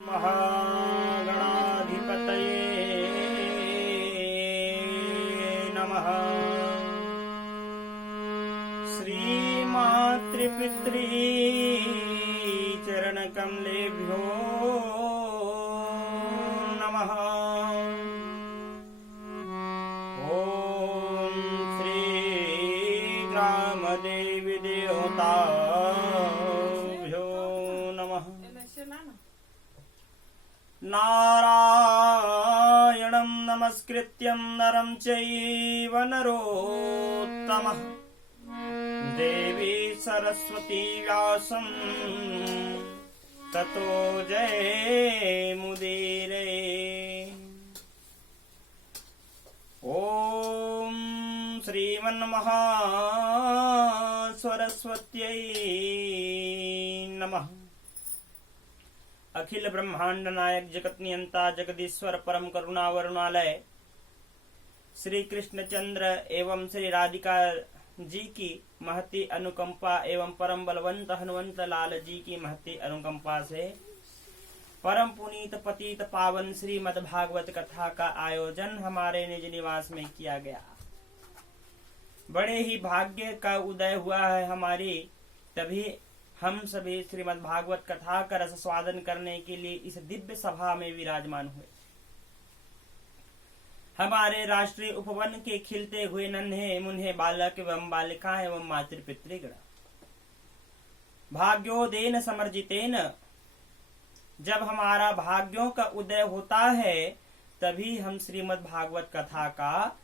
महागणाधिपतये नमः। श्रीमातृपितृचरणकमलेभ्यो नमः। ॐ श्री ग्रामदेवी देवताभ्यो नमः। नारायणं नमस्कृत्यं नरं चैव नरोत्तमः देवी सरस्वती व्यासं ततो जयमुदीरये। ॐ श्रीमन्महासरस्वत्यै नमः। अखिल ब्रह्मांड नायक जगत नियंता जगदीश्वर परम करुणा वरुणालय श्री कृष्णचंद्र एवं श्री राधिका जी की महती अनुकंपा एवं परम बलवंत हनुमंत लाल जी की महती अनुकंपा से परम पुनीत पतित पावन श्रीमद् भागवत कथा का आयोजन हमारे निज निवास में किया गया। बड़े ही भाग्य का उदय हुआ है हमारी, तभी हम सभी श्रीमद् भागवत कथा का रस स्वादन करने के लिए इस दिव्य सभा में विराजमान हुए। हमारे राष्ट्रीय उपवन के खिलते हुए नन्हे मुन्हे बालक एवं बालिकाएं एवं मातृ पितृगण भाग्योदेन समर्जितेन, जब हमारा भाग्यों का उदय होता है तभी हम श्रीमद् भागवत कथा का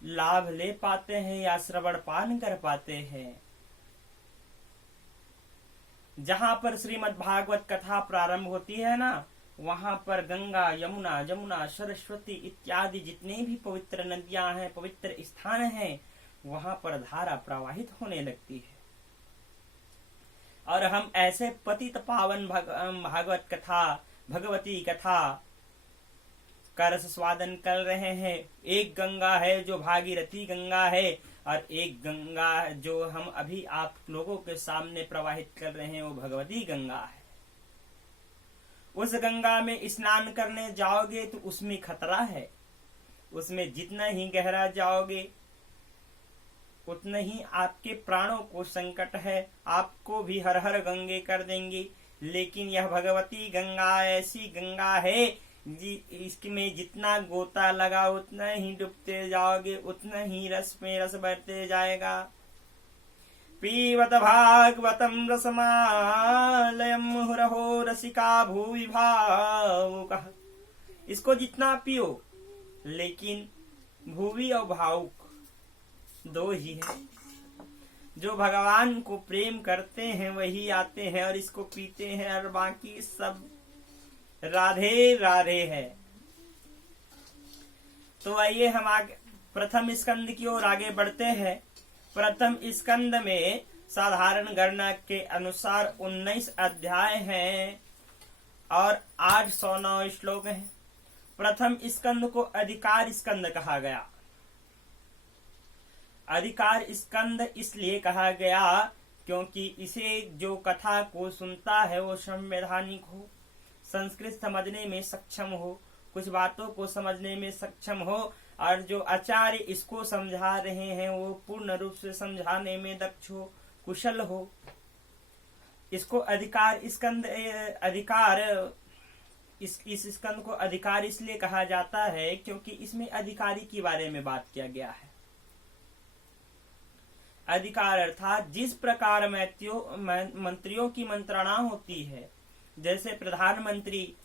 लाभ ले पाते हैं या श्रवण पान कर पाते हैं। जहां पर श्रीमद् भागवत कथा प्रारंभ होती है ना, वहां पर गंगा यमुना जमुना सरस्वती इत्यादि जितने भी पवित्र नदियां हैं, पवित्र स्थान हैं, वहां पर धारा प्रवाहित होने लगती है। और हम ऐसे पतित पावन भागवत कथा भगवती कथा का रस स्वादन कर रहे हैं। एक गंगा है जो भागीरथी गंगा है, और एक गंगा जो हम अभी आप लोगों के सामने प्रवाहित कर रहे हैं वो भगवती गंगा है। उस गंगा में स्नान करने जाओगे तो उसमें खतरा है, उसमें जितना ही गहरा जाओगे उतना ही आपके प्राणों को संकट है, आपको भी हर हर गंगे कर देंगे। लेकिन यह भगवती गंगा ऐसी गंगा है इसमें जितना गोता लगा उतना ही डूबते जाओगे, उतना ही रस में रस बढ़ते जाएगा। पीवत भागवतम रसमालयम मुहुरहो रसिका भूवि भावुकः। इसको जितना पियो, लेकिन भूवि और भावुक दो ही है। जो भगवान को प्रेम करते हैं वही आते हैं और इसको पीते हैं, और बाकी सब राधे राधे है। तो आइए हम आगे प्रथम स्कंद की ओर आगे बढ़ते हैं। प्रथम स्कंद में साधारण गणना के अनुसार 19 अध्याय हैं और 809 श्लोक हैं। प्रथम स्कंद को अधिकार स्कंद कहा गया। अधिकार स्कंद इसलिए कहा गया क्योंकि इसे जो कथा को सुनता है वो संवैधानिक हो, संस्कृत समझने में सक्षम हो, कुछ बातों को समझने में सक्षम हो, और जो आचार्य इसको समझा रहे हैं वो पूर्ण रूप से समझाने में दक्ष हो, कुशल हो। इसको अधिकार स्कंद इस स्कंद को अधिकार इसलिए कहा जाता है क्योंकि इसमें अधिकारी के बारे में बात किया गया है। अधिकार अर्थात जिस प्रकार मंत्रियों की मंत्रणा होती है, जैसे प्रधानमंत्री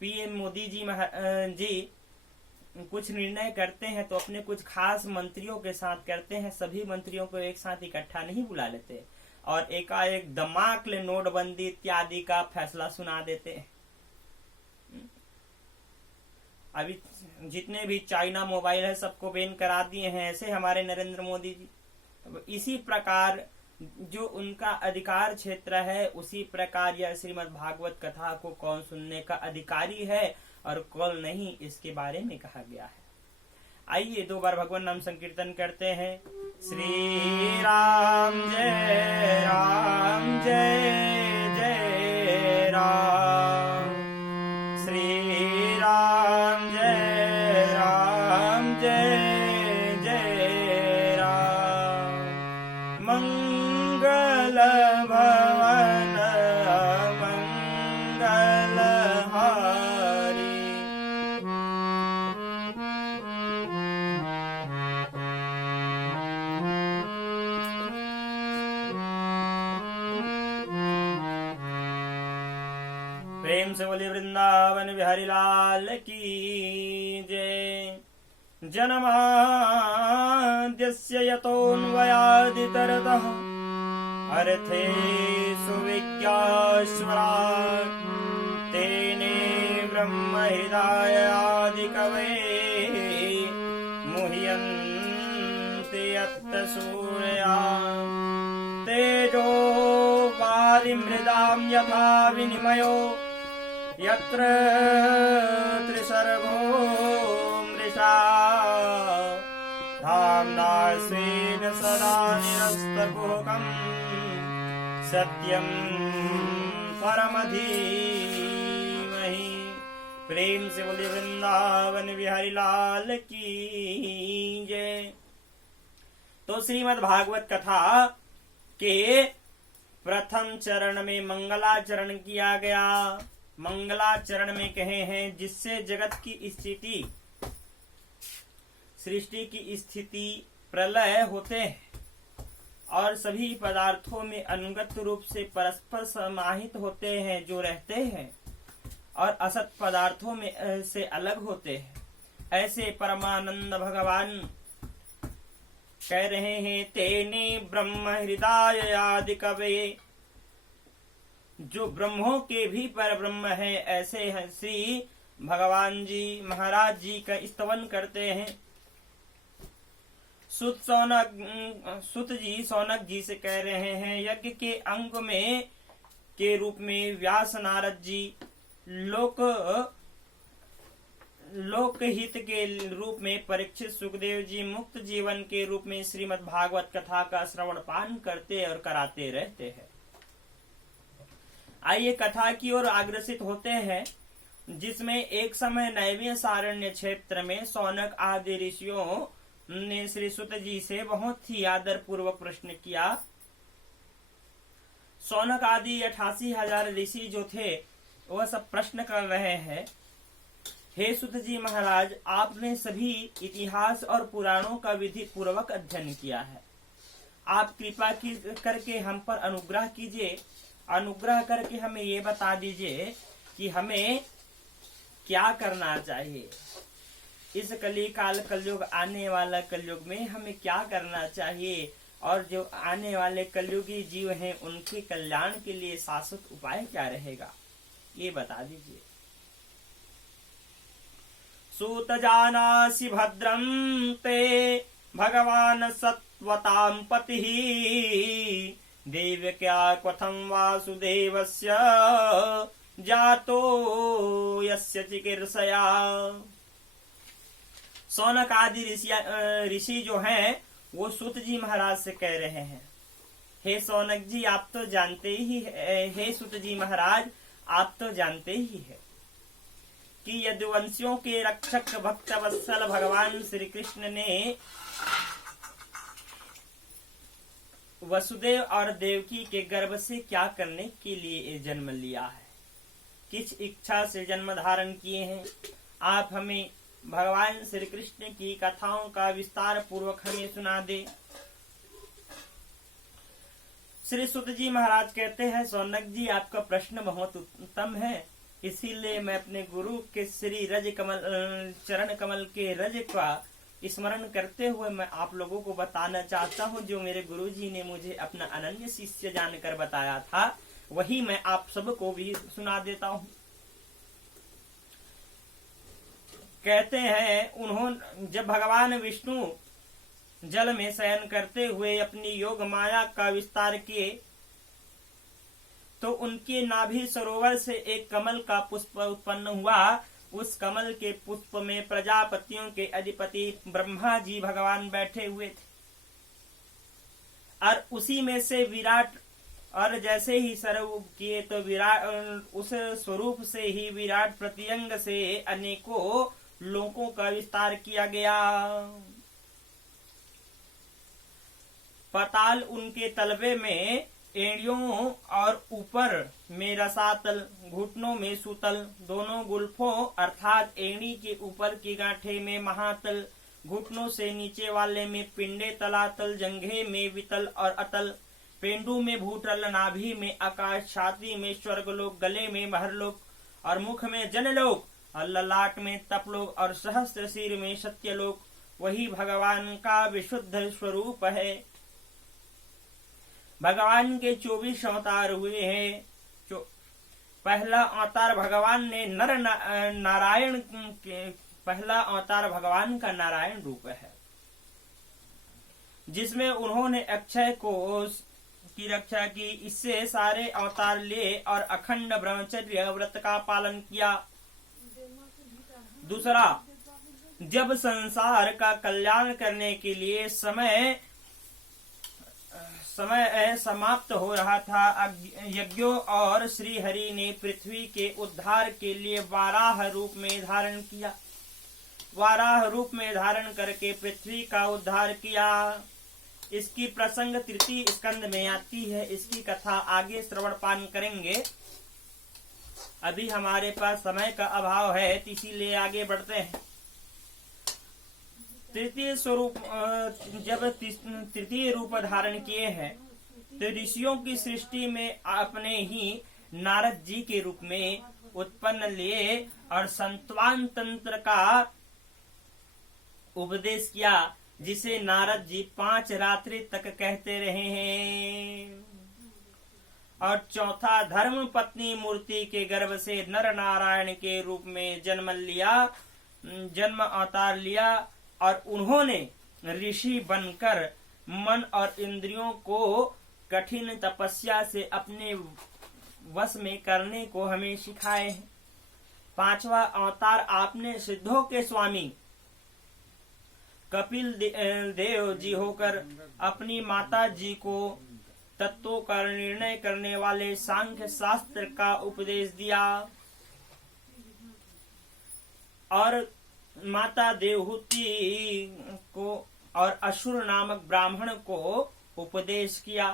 पीएम मोदी जी कुछ निर्णय करते हैं तो अपने कुछ खास मंत्रियों के साथ करते हैं, सभी मंत्रियों को एक साथ इकट्ठा नहीं बुला लेते और एकाएक धमाके नोटबंदी इत्यादि का फैसला सुना देते हैं। अभी जितने भी चाइना मोबाइल है सबको बैन करा दिए हैं, ऐसे हमारे नरेंद्र मोदी जी। इसी प्रकार जो उनका अधिकार क्षेत्र है, उसी प्रकार यह श्रीमद् भागवत कथा को कौन सुनने का अधिकारी है और कौन नहीं, इसके बारे में कहा गया है। आइए 2 बार भगवान नाम संकीर्तन करते हैं। श्री राम जय जय जय राम। प्रेम से बोले वृंदावन बिहारी लाल की जय। जन्माद्यस्य यतोऽन्वयादितरतः अर्थेषु तेने ब्रह्म हृदयादिकवये मुह्यन्ति यत्र सूर्या तेजो वारिमृदां यथा विनिमयो यत्र त्रिसर्गो मृषा धाम्ना स्वेन सदा निरस्तकुहकम् सत्यं परमधीमहि। प्रेम से बोले वृंदावन बिहारी लाल की जय। तो श्रीमद् भागवत कथा के प्रथम चरण में मंगलाचरण किया गया। मंगलाचरण में कहे हैं जिससे जगत की स्थिति, सृष्टि की स्थिति, प्रलय होते हैं और सभी पदार्थों में अनुगत रूप से परस्पर समाहित होते हैं जो रहते हैं और असत पदार्थों में से अलग होते हैं। ऐसे परमानंद भगवान कह रहे हैं तेने ब्रह्म हृदय आदि कवे, जो ब्रह्मों के भी पर ब्रह्म है, ऐसे हैं श्री भगवान जी महाराज जी का स्तवन करते हैं। सुत जी सौनक जी से कह रहे हैं यज्ञ के अंग में के रूप में व्यास नारद जी, लोकहित के रूप में परीक्षित सुखदेव जी, मुक्त जीवन के रूप में श्रीमद् भागवत कथा का श्रवण पान करते और कराते रहते हैं। आइए कथा की ओर अग्रसित होते हैं, जिसमें एक समय नैमिष सारण्य क्षेत्र में सौनक आदि ऋषियों ने श्री सुत जी से बहुत ही आदर पूर्वक प्रश्न किया। सौनक आदि 88,000 ऋषि जो थे वह सब प्रश्न कर रहे हैं, हे सुत जी महाराज, आपने सभी इतिहास और पुराणों का विधि पूर्वक अध्ययन किया है। आप कृपा करके हम पर अनुग्रह कीजिए, अनुग्रह करके हमें ये बता दीजिए कि हमें क्या करना चाहिए। इस कली काल कलयुग, आने वाला कलयुग में हमें क्या करना चाहिए और जो आने वाले कलयुगी जीव हैं उनके कल्याण के लिए शाश्वत उपाय क्या रहेगा, ये बता दीजिए। सूत जानासि भद्रं ते भगवान सत्वतां पतिः देवक्या कथं वासुदेवस्य जातो यस्य चिकीर्षया। सौनक आदि ऋषि जो हैं वो सूत जी महाराज से कह रहे हैं, हे सौनक जी आप तो जानते ही है, हे सूत जी महाराज आप तो जानते ही है कि यदुवंशियों के रक्षक भक्त वत्सल भगवान श्री कृष्ण ने वसुदेव और देवकी के गर्भ से क्या करने के लिए जन्म लिया है, किस इच्छा से जन्म धारण किए हैं। आप हमें भगवान श्री कृष्ण की कथाओं का विस्तार पूर्वक हमें सुना दे। श्री सुत जी महाराज कहते हैं, सौनक जी आपका प्रश्न बहुत उत्तम है, इसीलिए मैं अपने गुरु के श्री रज कमल चरण कमल के रज का स्मरण करते हुए मैं आप लोगों को बताना चाहता हूँ। जो मेरे गुरु जी ने मुझे अपना अनन्य शिष्य जानकर बताया था वही मैं आप सबको भी सुना देता हूँ। कहते हैं उन्होंने जब भगवान विष्णु जल में शयन करते हुए अपनी योग माया का विस्तार किए तो उनके नाभि सरोवर से एक कमल का पुष्प उत्पन्न हुआ। उस कमल के पुष्प में प्रजापतियों के अधिपति ब्रह्मा जी भगवान बैठे हुए थे और उसी में से विराट, और जैसे ही स्वरूप किए तो विराट, उस स्वरूप से ही विराट प्रत्यंग से अनेकों लोकों का विस्तार किया गया। पताल उनके तलवे में एड़ियों और ऊपर में रसातल, घुटनों में सूतल, दोनों गुल्फों अर्थात एड़ी के ऊपर की गांठे में महातल, घुटनों से नीचे वाले में पिंडे तलातल, जंघे में वितल और अतल, पेंडू में भूतल, नाभि में आकाश, छाती में स्वर्गलोक, गले में महरलोक, और मुख में जनलोक और ललाट में तपलोक और सहस्त्र सिर में सत्यलोक, वही भगवान का विशुद्ध स्वरूप है। भगवान के 24 अवतार हुए हैं। पहला अवतार भगवान ने नारायण के पहला अवतार भगवान का नारायण रूप है, जिसमें उन्होंने अक्षय कोश की रक्षा की। इससे सारे अवतार लिए और अखंड ब्रह्मचर्य व्रत का पालन किया। दूसरा, जब संसार का कल्याण करने के लिए समय समाप्त हो रहा था, यज्ञों और श्री हरि ने पृथ्वी के उद्धार के लिए वाराह रूप में धारण किया। वाराह रूप में धारण करके पृथ्वी का उद्धार किया। इसकी प्रसंग तृतीय स्कंद में आती है। इसकी कथा आगे श्रवण पान करेंगे। अभी हमारे पास समय का अभाव है, इसीलिए आगे बढ़ते हैं। तृतीय स्वरूप जब तृतीय रूप धारण किए हैं, तो ऋषियों की सृष्टि में अपने ही नारद जी के रूप में उत्पन्न लिए और संतवान तंत्र का उपदेश किया, जिसे नारद जी 5 रात्रि तक कहते रहे हैं। और चौथा, धर्म पत्नी मूर्ति के गर्भ से नर नारायण के रूप में जन्म अवतार लिया और उन्होंने ऋषि बनकर मन और इंद्रियों को कठिन तपस्या से अपने वश में करने को हमें सिखाए हैं। 5वां अवतार आपने सिद्धों के स्वामी कपिल देव जी होकर अपनी माता जी को तत्वों का निर्णय करने वाले सांख्य शास्त्र का उपदेश दिया और माता देवहूति को और असुर नामक ब्राह्मण को उपदेश किया।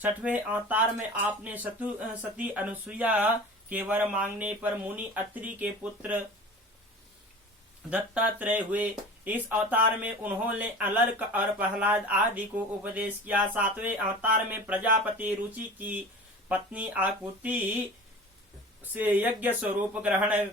6वें अवतार में आपने सती अनुसुईया के वर मांगने पर मुनि अत्रि के पुत्र दत्तात्रेय हुए। इस अवतार में उन्होंने अलर्क और प्रहलाद आदि को उपदेश किया। 7वें अवतार में प्रजापति रुचि की पत्नी आकुति से यज्ञ स्वरूप ग्रहण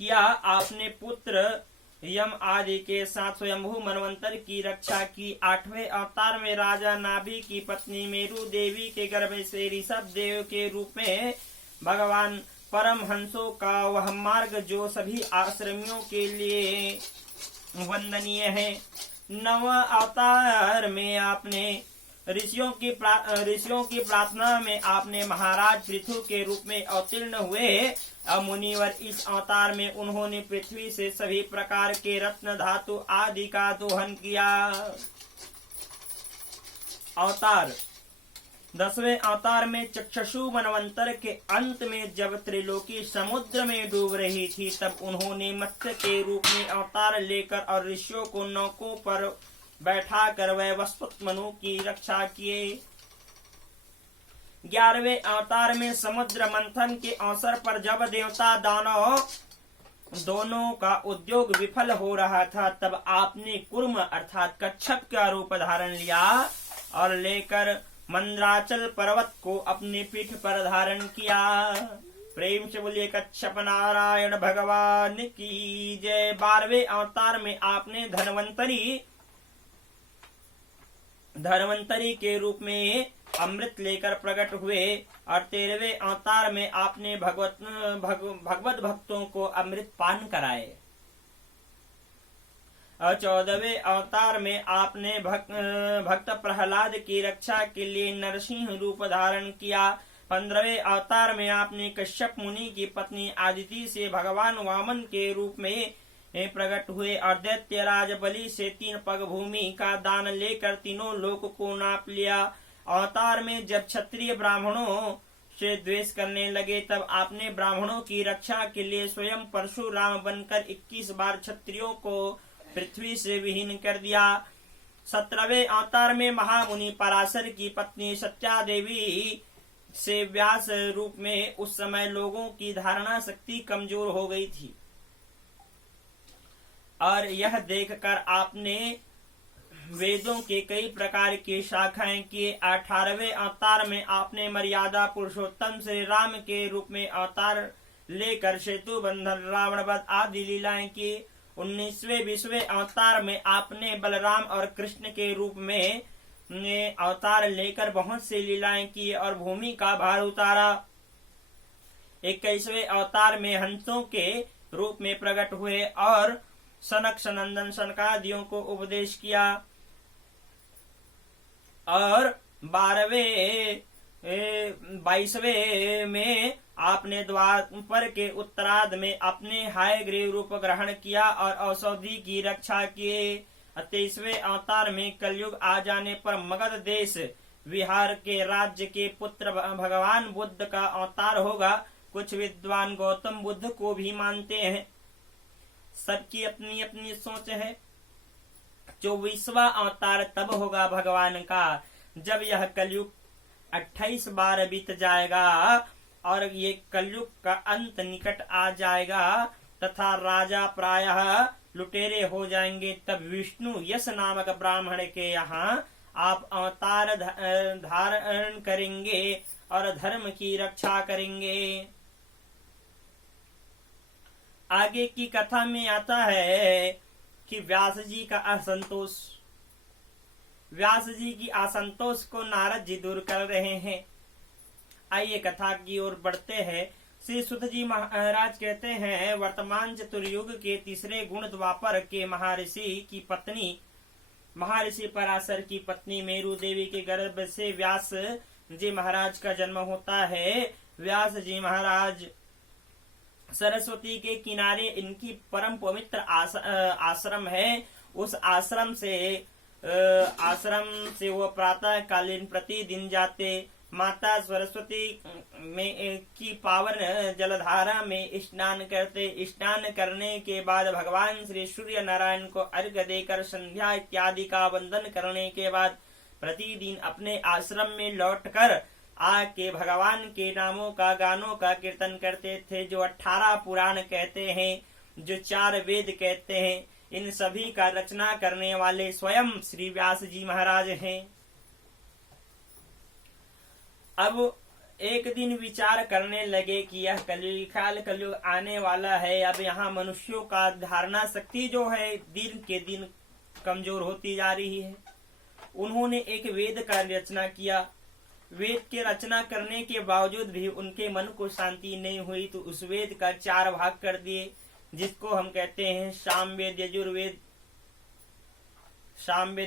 किया। आपने पुत्र यम आदि के साथ स्वयंभू मनवंतर की रक्षा की। 8वें अवतार में राजा नाभि की पत्नी मेरु देवी के गर्भ से ऋषभ देव के रूप में भगवान परमहंसों का वह मार्ग जो सभी आश्रमियों के लिए वंदनीय है। 9वां अवतार में आपने ऋषियों की प्रार्थना में आपने महाराज पृथु के रूप में अवतीर्ण हुए। अब मुनिवर इस अवतार में उन्होंने पृथ्वी से सभी प्रकार के रत्न धातु आदि का दोहन किया। अवतार 10वें अवतार में चक्षुषु मनवंतर के अंत में जब त्रिलोकी समुद्र में डूब रही थी, तब उन्होंने मत्स्य के रूप में अवतार लेकर और ऋषियों को नौकों पर बैठा कर वैवस्वत मनु की रक्षा किए। 11वें अवतार में समुद्र मंथन के अवसर पर जब देवता दानव दोनों का उद्योग विफल हो रहा था, तब आपने कुर्म अर्थात कच्छप का रूप धारण लिया और लेकर मंद्राचल पर्वत को अपनी पीठ पर धारण किया। प्रेम से बोलिए कच्छप नारायण भगवान की जय। 12वें अवतार में आपने धन्वंतरी के रूप में अमृत लेकर प्रकट हुए और 13वें अवतार में आपने भगवत भक्तों को अमृत पान कराए। और 14वें अवतार में आपने भक्त प्रहलाद की रक्षा के लिए नरसिंह रूप धारण किया। 15वें अवतार में आपने कश्यप मुनि की पत्नी आदिति से भगवान वामन के रूप में प्रकट हुए और दैत्यराज बलि से 3 पग भूमि का दान लेकर तीनों लोक को नाप लिया। अवतार में जब क्षत्रिय ब्राह्मणों से द्वेष करने लगे, तब आपने ब्राह्मणों की रक्षा के लिए स्वयं परशुराम बनकर 21 बार क्षत्रियों को पृथ्वी से विहीन कर दिया। 17वें अवतार में महामुनि पराशर की पत्नी सत्या देवी से व्यास रूप में उस समय लोगों की धारणा शक्ति कमजोर हो गई थी और यह देखकर आपने वेदों के कई प्रकार की शाखाएं किए। 18वें अवतार में आपने मर्यादा पुरुषोत्तम श्री राम के रूप में अवतार लेकर सेतु बंधन, रावण वध आदि लीलाएं की। 19वें 20वें अवतार में आपने बलराम और कृष्ण के रूप में अवतार लेकर बहुत सी लीलाएं की और भूमि का भार उतारा। 21वें अवतार में हंसों के रूप में प्रकट हुए और सनक सनंदन सनकादियों को उपदेश किया। और 22वें में आपने द्वापर के उत्तरार्ध में अपने हायग्रीव रूप ग्रहण किया और औषधि की रक्षा किए। 23वें अवतार में कलयुग आ जाने पर मगध देश विहार के राज्य के पुत्र भगवान बुद्ध का अवतार होगा। कुछ विद्वान गौतम बुद्ध को भी मानते हैं, सबकी अपनी अपनी सोच है। 24वां अवतार तब होगा भगवान का जब यह कलयुग 28 बार बीत जाएगा और ये कलयुग का अंत निकट आ जाएगा तथा राजा प्रायः लुटेरे हो जाएंगे। तब विष्णु यश नामक ब्राह्मण के यहाँ आप अवतार धारण करेंगे और धर्म की रक्षा करेंगे। आगे की कथा में आता है कि व्यास जी का असंतोष, व्यास जी की असंतोष को नारद जी दूर कर रहे हैं। आइए कथा की ओर बढ़ते हैं। श्री सुत जी महाराज कहते हैं, वर्तमान चतुर्युग के तीसरे गुण द्वापर के महर्षि की पत्नी, महर्षि पराशर की पत्नी मेरु देवी के गर्भ से व्यास जी महाराज का जन्म होता है। व्यास जी महाराज सरस्वती के किनारे इनकी परम पवित्र आश्रम है। उस आश्रम से वो प्रातः कालीन प्रतिदिन जाते। माता सरस्वती में की पावन जलधारा में स्नान करते। स्नान करने के बाद भगवान श्री सूर्य नारायण को अर्घ्य देकर संध्या इत्यादि का वंदन करने के बाद प्रतिदिन अपने आश्रम में लौटकर आके भगवान के नामों का, गानों का कीर्तन करते थे, जो 18 पुराण कहते हैं, जो 4 वेद कहते हैं। इन सभी का रचना करने वाले स्वयं श्री व्यास जी महाराज हैं। अब एक दिन विचार करने लगे कि यह कलयुग आने वाला है। अब यहाँ मनुष्यों का धारणा शक्ति जो है दिन के दिन कमजोर होती जा रही है। उन्होंने एक वेद का रचना किया। वेद के रचना करने के बावजूद भी उनके मन को शांति नहीं हुई, तो उस वेद का 4 भाग कर दिए, जिसको हम कहते हैं सामवेद,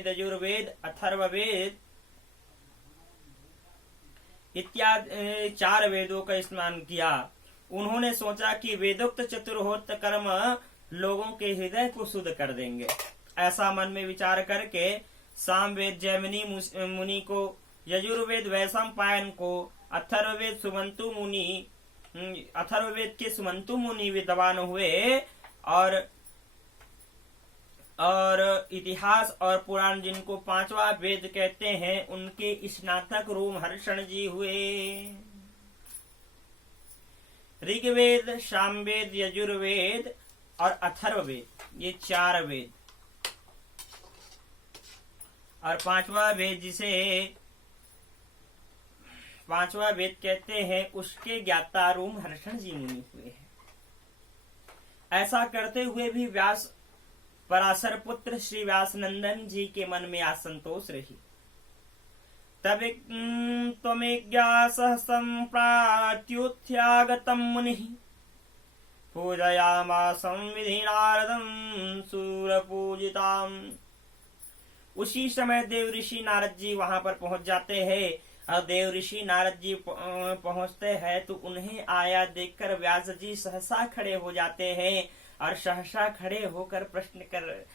यजुर्वेद, अथर्ववेद इत्यादि 4 वेदों का स्नान किया। उन्होंने सोचा कि वेदोक्त चतुर्होत्र कर्म लोगों के हृदय को शुद्ध कर देंगे। ऐसा मन में विचार करके सामवेद जैमिनी मुनि को, यजुर्वेद वैशंपायन को, अथर्ववेद के सुमंतु मुनि विद्वान हुए और इतिहास और पुराण जिनको 5वां वेद कहते हैं, उनके स्नातक रोमहर्षण जी हुए। ऋग्वेद, सामवेद, यजुर्वेद और अथर्ववेद, ये 4 वेद, और 5वां वेद जिसे 5वां वेद कहते हैं, उसके ज्ञाता रोमहर्षण जी मुनि हुए हैं। ऐसा करते हुए भी व्यास पराशर पुत्र श्री व्यास नंदन जी के मन में असंतोष रही। तब त्वमेज्ञासः सम्प्राट्युत्थ्यागतं मुनिः पूजयामासं विधि नारदं सूरपूजिताम्। उसी समय देव ऋषि नारद जी वहां पर पहुंच जाते हैं। और देव ऋषि नारद जी पहुंचते हैं तो उन्हें आया देखकर व्यास जी सहसा खड़े हो जाते हैं और सहसा खड़े होकर प्रश्न कर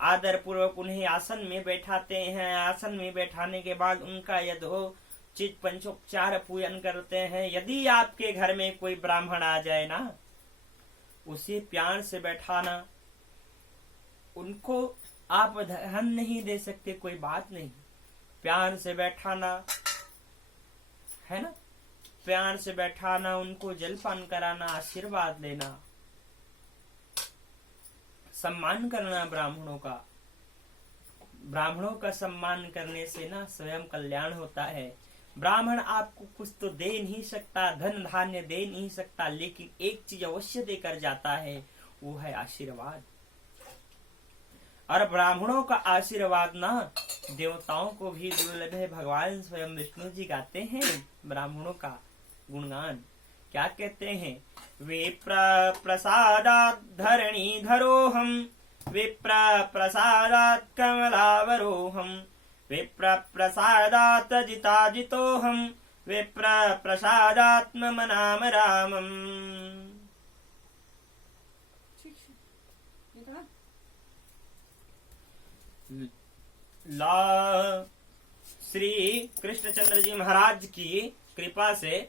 आदर पूर्वक उन्हें आसन में बैठाते हैं। आसन में बैठाने के बाद उनका यथोचित पंचोपचार पूजन करते हैं। यदि आपके घर में कोई ब्राह्मण आ जाए ना, उसे प्यार से बैठाना। उनको आप धन नहीं दे सकते, कोई बात नहीं, प्यार से बैठाना है ना, प्यार से बैठाना, उनको जलपान कराना, आशीर्वाद लेना, सम्मान करना ब्राह्मणों का। ब्राह्मणों का सम्मान करने से ना स्वयं कल्याण होता है। ब्राह्मण आपको कुछ तो दे नहीं सकता, धन धान्य दे नहीं सकता, लेकिन एक चीज अवश्य देकर जाता है, वो है आशीर्वाद। और ब्राह्मणों का आशीर्वाद ना देवताओं को भी दुर्लभ है। भगवान स्वयं विष्णु जी गाते हैं ब्राह्मणों का गुणगान। क्या कहते हैं? विप्र प्रसादात् धरणी धरोहम, विप्र प्रसादात् कमलावरोहम, विप्र प्रसादात् जिताजितोहम, विप्र प्रसादात् मम नाम रामम। ला श्री कृष्णचंद्र जी महाराज की कृपा से